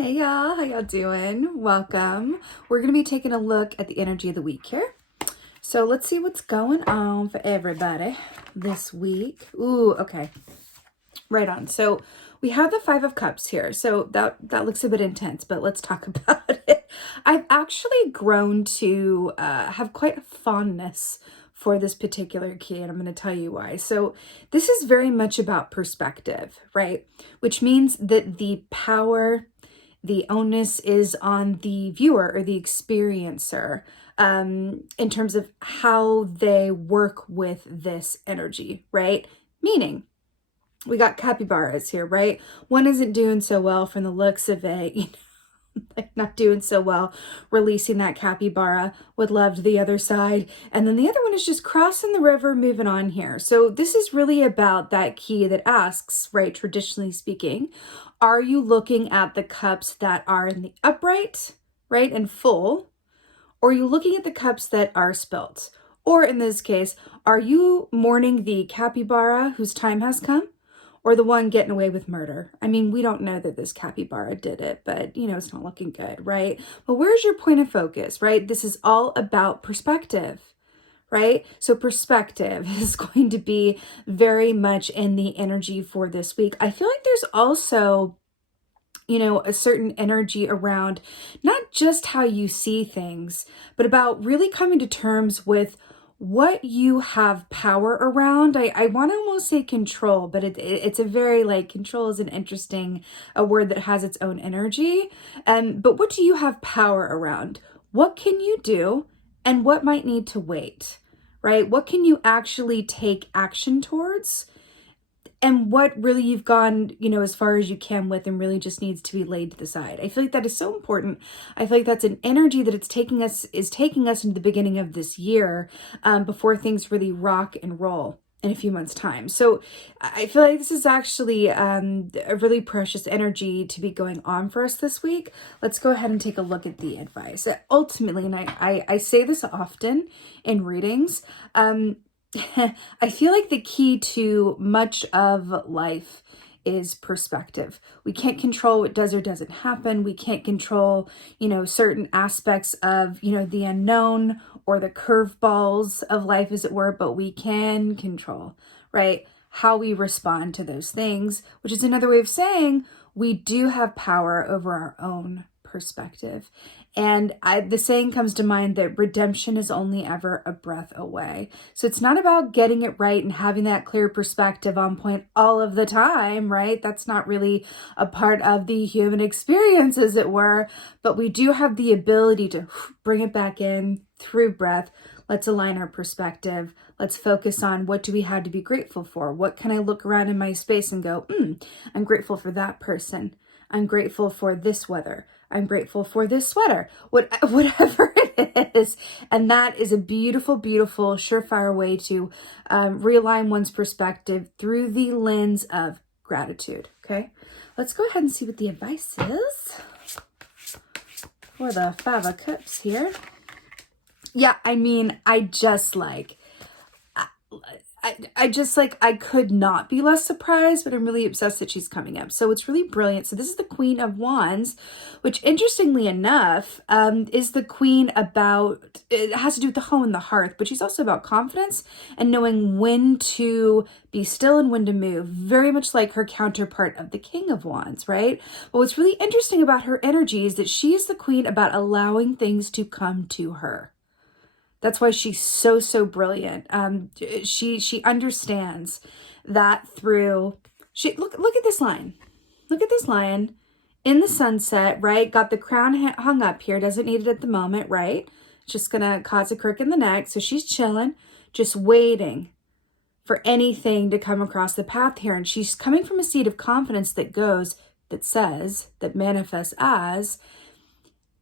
Hey y'all, how y'all doing? Welcome. We're going to be taking a look at the energy of the week here. So let's see what's going on for everybody this week. Ooh, okay. Right on. So we have the Five of Cups here. So that looks a bit intense, but let's talk about it. I've actually grown to have quite a fondness for this particular key, and I'm going to tell you why. So this is very much about perspective, right? Which means that the power, the onus is on the viewer or the experiencer in terms of how they work with this energy, right? Meaning, we got capybaras here, right? One isn't doing so well from the looks of it, like not doing so well releasing that capybara, would love the other side. And then the other one is just crossing the river, moving on here. So this is really about that key that asks, right, traditionally speaking, are you looking at the cups that are in the upright, right, and full? Or are you looking at the cups that are spilt? Or in this case, are you mourning the capybara whose time has come? Or the one getting away with murder? I mean, we don't know that this capybara did it, but it's not looking good, right? But where's your point of focus, right? This is all about perspective, right? So perspective is going to be very much in the energy for this week. I feel like there's also a certain energy around not just how you see things, but about really coming to terms with what you have power around. I want to almost say control, but it's a very control is an interesting a word that has its own energy. But what do you have power around? What can you do and what might need to wait, right? What can you actually take action towards? And what really you've gone, as far as you can with and really just needs to be laid to the side. I feel like that is so important. I feel like that's an energy that is taking us into the beginning of this year before things really rock and roll in a few months' time. So I feel like this is actually a really precious energy to be going on for us this week. Let's go ahead and take a look at the advice. Ultimately, and I say this often in readings, I feel like the key to much of life is perspective. We can't control what does or doesn't happen. We can't control, certain aspects of, the unknown or the curveballs of life, as it were, but we can control, right, how we respond to those things, which is another way of saying we do have power over our own perspective. And the saying comes to mind that redemption is only ever a breath away. So it's not about getting it right and having that clear perspective on point all of the time, right? That's not really a part of the human experience, as it were. But we do have the ability to bring it back in through breath. Let's align our perspective. Let's focus on what do we have to be grateful for? What can I look around in my space and go, I'm grateful for that person. I'm grateful for this weather. I'm grateful for this sweater, whatever it is. And that is a beautiful, beautiful, surefire way to realign one's perspective through the lens of gratitude. Okay, let's go ahead and see what the advice is for the Five of Cups here. Yeah, I mean, I could not be less surprised, but I'm really obsessed that she's coming up. So it's really brilliant. So this is the Queen of Wands, which interestingly enough, is the queen about, it has to do with the home and the hearth, but she's also about confidence and knowing when to be still and when to move, very much like her counterpart of the King of Wands, right? But what's really interesting about her energy is that she is the queen about allowing things to come to her. That's why she's so, so brilliant. She understands that through, look at this line. Look at this lion in the sunset, right? Got the crown hung up here. Doesn't need it at the moment, right? It's just going to cause a crook in the neck. So she's chilling, just waiting for anything to come across the path here. And she's coming from a seat of confidence that manifests as,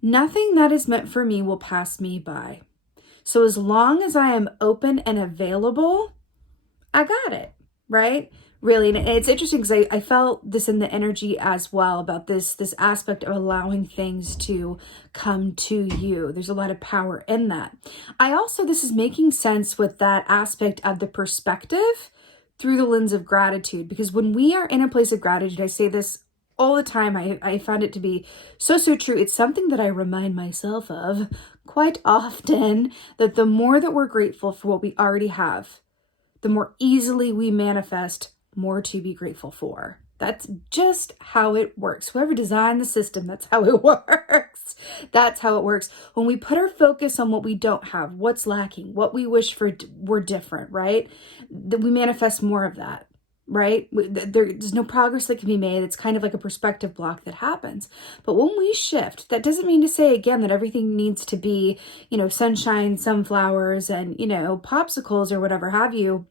nothing that is meant for me will pass me by. So as long as I am open and available, I got it, right? Really, and it's interesting because I felt this in the energy as well about this aspect of allowing things to come to you. There's a lot of power in that. This is making sense with that aspect of the perspective through the lens of gratitude, because when we are in a place of gratitude, I say this all the time. I found it to be so true. It's something that I remind myself of quite often, that the more that we're grateful for what we already have, the more easily we manifest more to be grateful for. That's just how it works. Whoever designed the system, that's how it works. That's how it works. When we put our focus on what we don't have, what's lacking, what we wish for were different, right? That we manifest more of that, right? There's no progress that can be made. It's kind of like a perspective block that happens. But when we shift, that doesn't mean to say, again, that everything needs to be, sunshine, sunflowers, and, popsicles or whatever have you.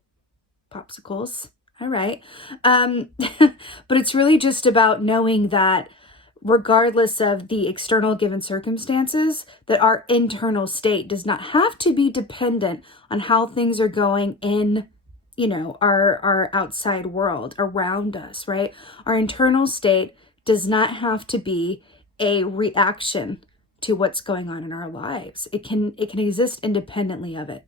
Popsicles. All right. But it's really just about knowing that regardless of the external given circumstances, that our internal state does not have to be dependent on how things are going in, our outside world around us, right? Our internal state does not have to be a reaction to what's going on in our lives. It can exist independently of it.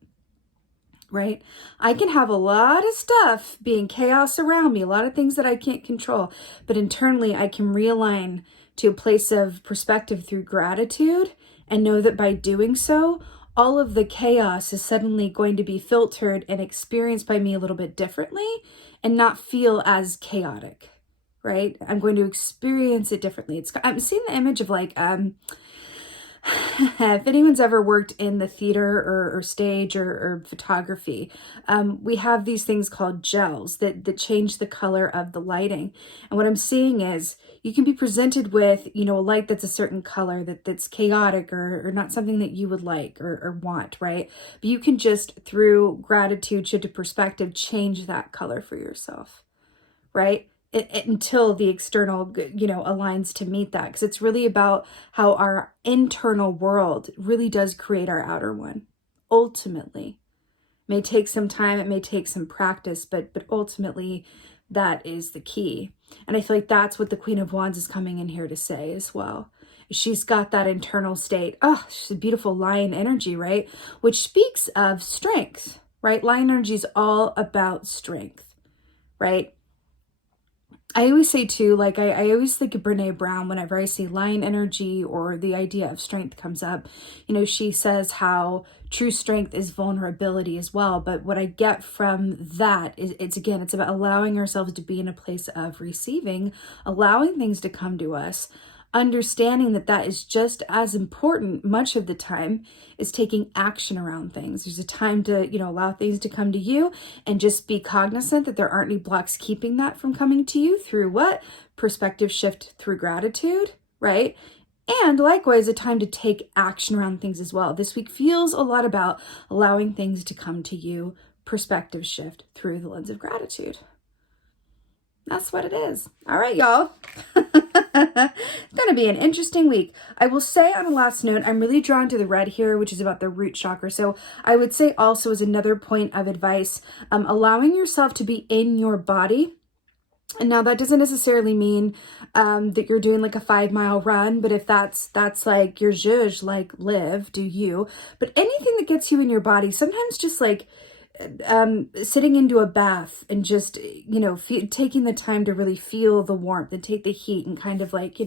Right? I can have a lot of stuff being chaos around me, a lot of things that I can't control, but internally I can realign to a place of perspective through gratitude and know that by doing so, all of the chaos is suddenly going to be filtered and experienced by me a little bit differently and not feel as chaotic, right? I'm going to experience it differently. I'm seeing the image of like, if anyone's ever worked in the theater or stage or photography, we have these things called gels that change the color of the lighting. And what I'm seeing is you can be presented with, a light that's a certain color that's chaotic or not something that you would like or want, right? But you can just, through gratitude, shift to perspective, change that color for yourself, right? Until the external, aligns to meet that. Because it's really about how our internal world really does create our outer one. Ultimately, it may take some time, it may take some practice, but ultimately that is the key. And I feel like that's what the Queen of Wands is coming in here to say as well. She's got that internal state. Oh, she's a beautiful lion energy, right? Which speaks of strength, right? Lion energy is all about strength, right? I always say too, like I always think of Brene Brown whenever I see lion energy or the idea of strength comes up. She says how true strength is vulnerability as well. But what I get from that is it's about allowing ourselves to be in a place of receiving, allowing things to come to us, understanding that is just as important much of the time is taking action around things. There's a time to, allow things to come to you and just be cognizant that there aren't any blocks keeping that from coming to you through what? Perspective shift through gratitude, right? And likewise, a time to take action around things as well. This week feels a lot about allowing things to come to you, perspective shift through the lens of gratitude. That's what it is. All right, y'all. It's going to be an interesting week. I will say on a last note, I'm really drawn to the red here, which is about the root chakra. So I would say also as another point of advice, allowing yourself to be in your body. And now that doesn't necessarily mean that you're doing like a 5-mile run, but if that's like your zhuzh, like live, do you. But anything that gets you in your body, sometimes just like sitting into a bath and just, taking the time to really feel the warmth and take the heat and kind of like,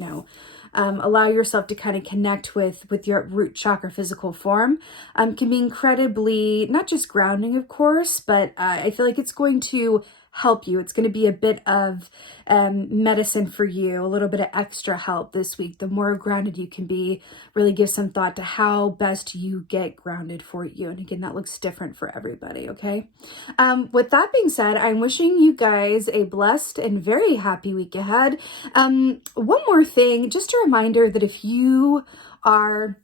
allow yourself to kind of connect with your root chakra physical form, can be incredibly, not just grounding, of course, but I feel like it's going to help you. It's going to be a bit of medicine for you, a little bit of extra help this week. The more grounded you can be, really give some thought to how best you get grounded for you. And again, that looks different for everybody, okay? With that being said, I'm wishing you guys a blessed and very happy week ahead. One more thing, just a reminder that if you are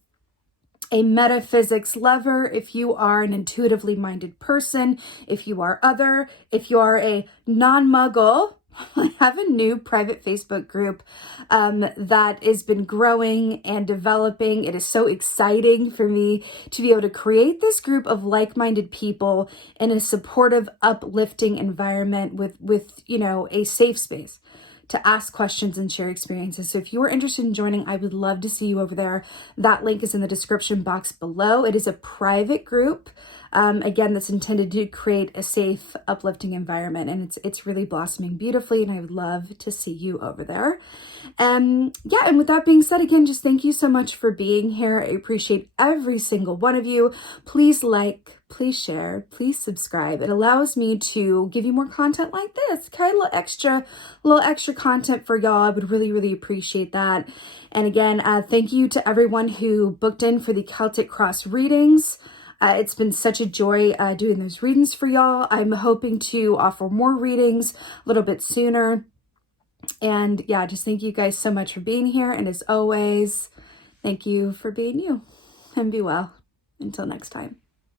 a metaphysics lover, if you are an intuitively minded person, if you are other, if you are a non-muggle, I have a new private Facebook group that has been growing and developing. It is so exciting for me to be able to create this group of like-minded people in a supportive, uplifting environment with a safe space to ask questions and share experiences. So if you are interested in joining, I would love to see you over there. That link is in the description box below. It is a private group. again, that's intended to create a safe, uplifting environment. And it's really blossoming beautifully. And I would love to see you over there. Yeah, and with that being said, again, just thank you so much for being here. I appreciate every single one of you. Please like, please share, please subscribe. It allows me to give you more content like this. Okay, a little extra content for y'all. I would really, really appreciate that. And again, thank you to everyone who booked in for the Celtic Cross readings. It's been such a joy doing those readings for y'all. I'm hoping to offer more readings a little bit sooner. And yeah, just thank you guys so much for being here. And as always, thank you for being you. And be well. Until next time.